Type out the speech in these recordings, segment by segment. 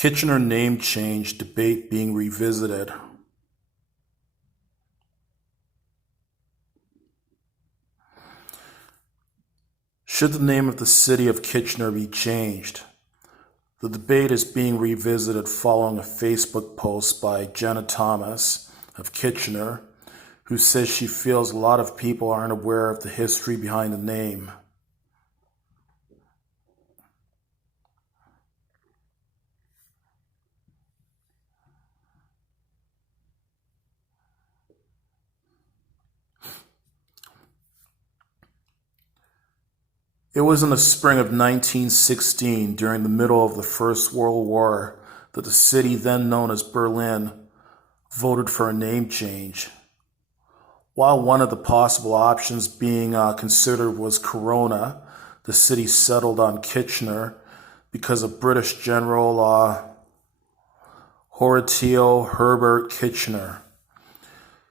Kitchener name change debate being revisited. Should the name of the city of Kitchener be changed? The debate is being revisited following a Facebook post by Jenna Thomas of Kitchener, who says she feels a lot of people aren't aware of the history behind the name. It was in the spring of 1916, during the middle of the First World War, that the city then known as Berlin voted for a name change. While one of the possible options being considered was Corona, the city settled on Kitchener because of British General Horatio Herbert Kitchener.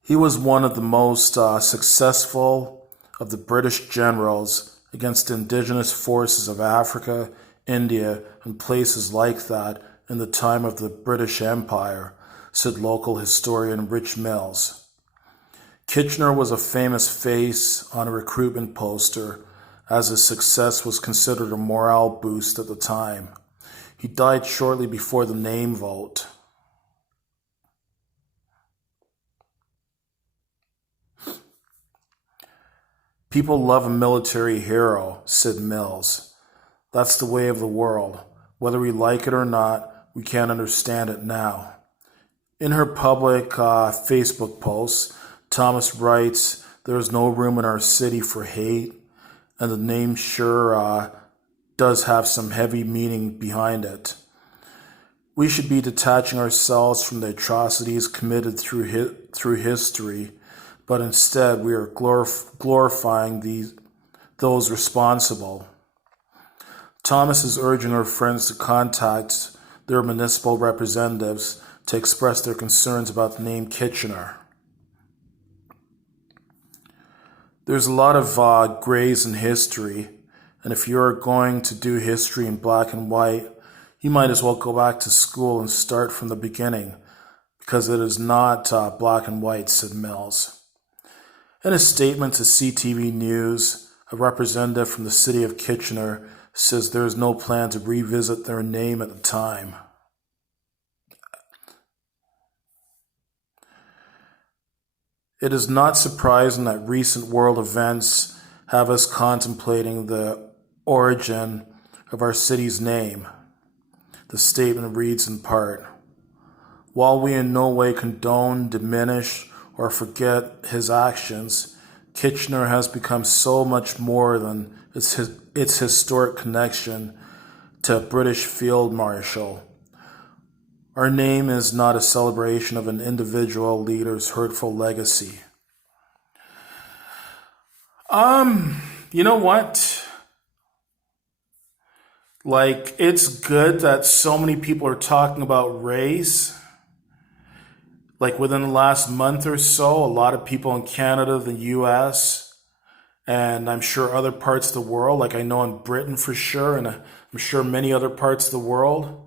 He was one of the most successful of the British generals against indigenous forces of Africa, India, and places like that in the time of the British Empire, said local historian Rich Mills. Kitchener was a famous face on a recruitment poster, as his success was considered a morale boost at the time. He died shortly before the name vote. People love a military hero, said Mills. That's the way of the world. Whether we like it or not, we can't understand it now. In her public Facebook posts, Thomas writes, "There is no room in our city for hate, and the name sure does have some heavy meaning behind it. We should be detaching ourselves from the atrocities committed through history, but instead we are glorifying those responsible." Thomas is urging her friends to contact their municipal representatives to express their concerns about the name Kitchener. There's a lot of grays in history, and if you're going to do history in black and white, you might as well go back to school and start from the beginning, because it is not black and white, said Mills. In a statement to CTV News, a representative from the city of Kitchener says there is no plan to revisit their name at the time. It is not surprising that recent world events have us contemplating the origin of our city's name. The statement reads in part, "While we in no way condone, diminish, or forget his actions, Kitchener has become so much more than its historic connection to a British field marshal. Our name is not a celebration of an individual leader's hurtful legacy." You know what? It's good that so many people are talking about race. Within the last month or so, a lot of people in Canada, the US, and I'm sure other parts of the world, I know in Britain for sure, and I'm sure many other parts of the world,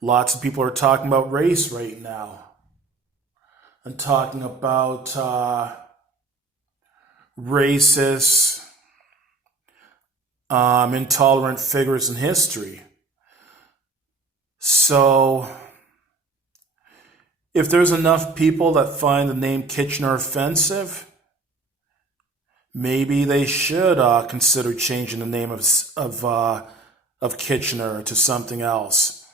lots of people are talking about race right now. And talking about racist, intolerant figures in history. So, if there's enough people that find the name Kitchener offensive, maybe they should consider changing the name of Kitchener to something else.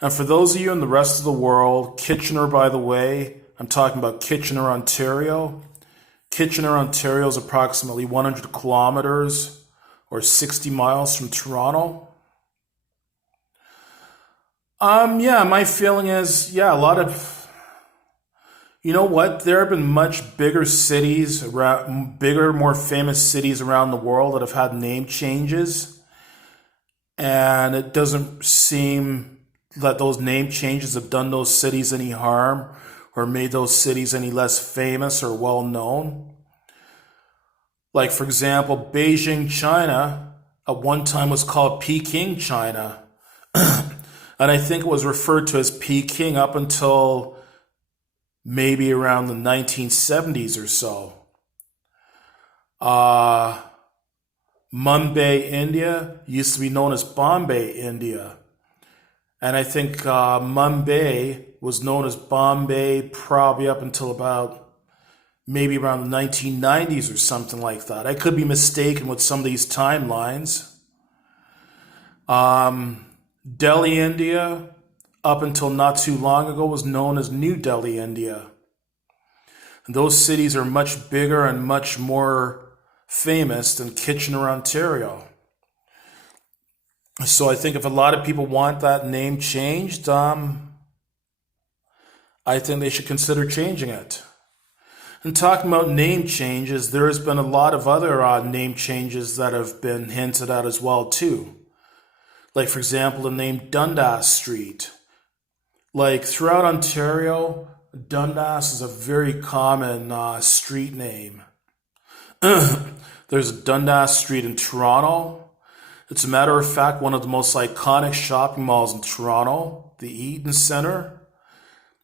And for those of you in the rest of the world, Kitchener, by the way, I'm talking about Kitchener, Ontario. Kitchener, Ontario is approximately 100 kilometers or 60 miles from Toronto. My feeling is, a lot of, you know what, there have been much bigger cities, more famous cities around the world that have had name changes, and it doesn't seem that those name changes have done those cities any harm or made those cities any less famous or well known. For example, Beijing, China, at one time was called Peking, China. And I think it was referred to as Peking up until maybe around the 1970s or so. Uh, Mumbai, India used to be known as Bombay, India. And I think Mumbai was known as Bombay probably up until about maybe around the 1990s or something like that. I could be mistaken with some of these timelines. Delhi, India, up until not too long ago, was known as New Delhi, India. And those cities are much bigger and much more famous than Kitchener, Ontario. So I think if a lot of people want that name changed, I think they should consider changing it. And talking about name changes, there has been a lot of other name changes that have been hinted at as well too. Like for example, the name Dundas Street. Like throughout Ontario, Dundas is a very common street name. There's a Dundas Street in Toronto. It's a matter of fact one of the most iconic shopping malls in Toronto, the Eaton Centre,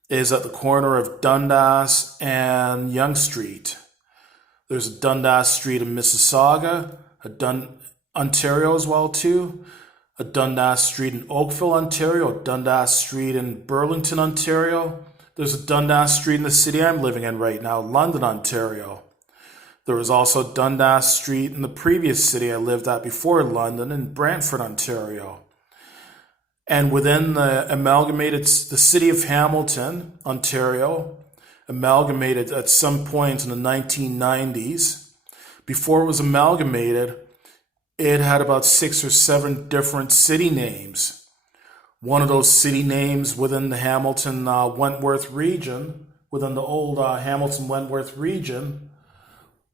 is at the corner of Dundas and Yonge Street. There's a Dundas Street in Mississauga, Ontario as well too, a Dundas Street in Oakville, Ontario, a Dundas Street in Burlington, Ontario. There's a Dundas Street in the city I'm living in right now, London, Ontario. There was also Dundas Street in the previous city I lived at before London, in Brantford, Ontario. And within the city of Hamilton, Ontario, amalgamated at some point in the 1990s. Before it was amalgamated, it had about 6 or 7 different city names. One of those city names within the Hamilton Wentworth region, within the old Hamilton Wentworth region,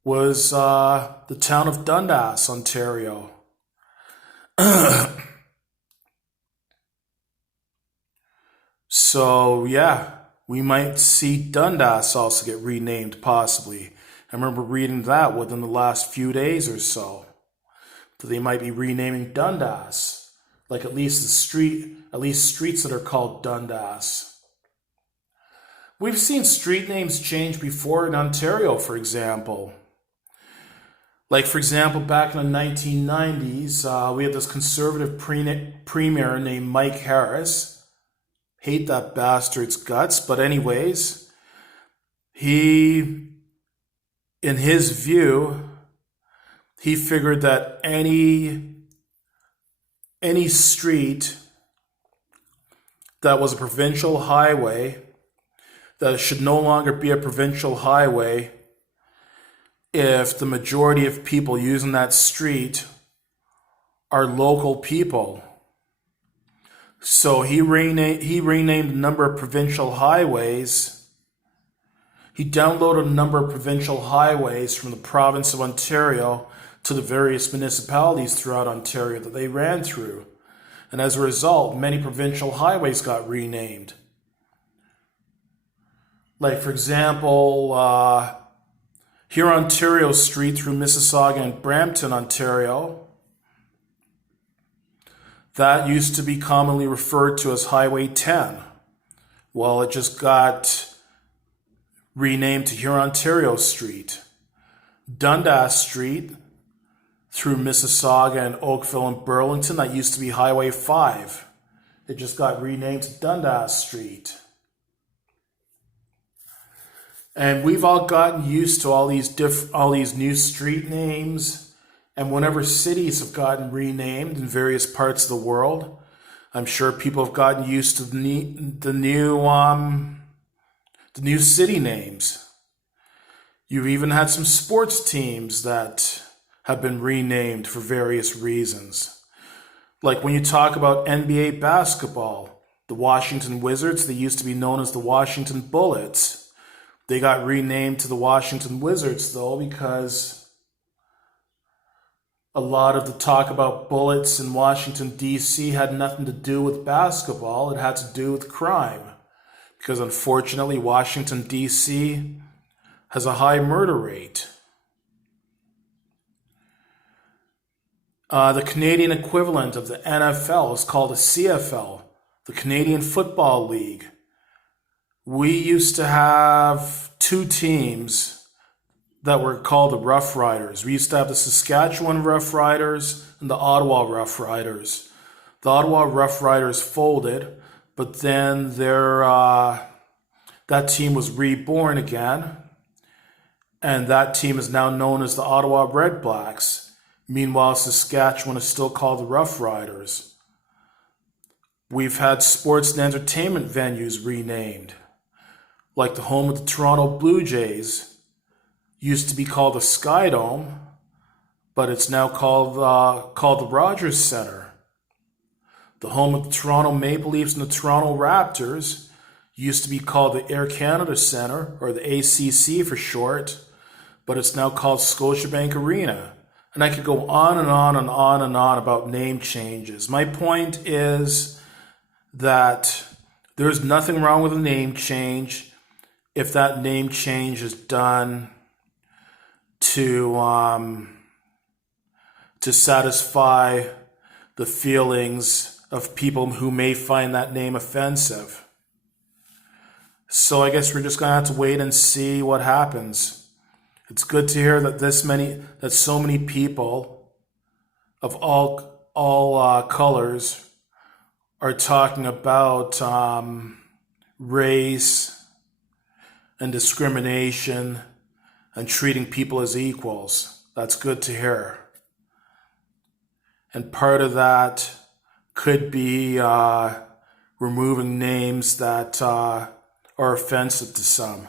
was the town of Dundas, Ontario. So yeah, we might see Dundas also get renamed possibly. I remember reading that within the last few days or so, that they might be renaming Dundas, like at least streets that are called Dundas. We've seen street names change before in Ontario, for example. Like, for example, back in the 1990s, we had this conservative premier named Mike Harris. Hate that bastard's guts, but anyways, in his view, he figured that any street that was a provincial highway, that it should no longer be a provincial highway if the majority of people using that street are local people. So he renamed a number of provincial highways. He downloaded a number of provincial highways from the province of Ontario to the various municipalities throughout Ontario that they ran through. And as a result, many provincial highways got renamed. Like, for example, Huron, Ontario Street through Mississauga and Brampton, Ontario. That used to be commonly referred to as Highway 10. Well, it just got renamed to Huron, Ontario Street. Dundas Street through Mississauga and Oakville and Burlington, that used to be Highway 5. It just got renamed to Dundas Street. And we've all gotten used to all these new street names, and whenever cities have gotten renamed in various parts of the world, I'm sure people have gotten used to the new city names. You've even had some sports teams that have been renamed for various reasons. Like when you talk about NBA basketball, the Washington Wizards, they used to be known as the Washington Bullets. They got renamed to the Washington Wizards, though, because a lot of the talk about bullets in Washington, D.C. had nothing to do with basketball. It had to do with crime. Because unfortunately, Washington, D.C. has a high murder rate. The Canadian equivalent of the NFL is called a CFL, the Canadian Football League. We used to have two teams that were called the Rough Riders. We used to have the Saskatchewan Rough Riders and the Ottawa Rough Riders. The Ottawa Rough Riders folded, but then that team was reborn again, and that team is now known as the Ottawa Red Blacks. Meanwhile, Saskatchewan is still called the Rough Riders. We've had sports and entertainment venues renamed, like the home of the Toronto Blue Jays. Used to be called the Sky Dome, but it's now called the Rogers Centre. The home of the Toronto Maple Leafs and the Toronto Raptors used to be called the Air Canada Centre, or the ACC for short, but it's now called Scotiabank Arena. And I could go on and on and on and on about name changes. My point is that there's nothing wrong with a name change if that name change is done to satisfy the feelings of people who may find that name offensive. So I guess we're just going to have to wait and see what happens. It's good to hear that so many people of all colors are talking about race and discrimination and treating people as equals. That's good to hear. And part of that could be removing names that are offensive to some.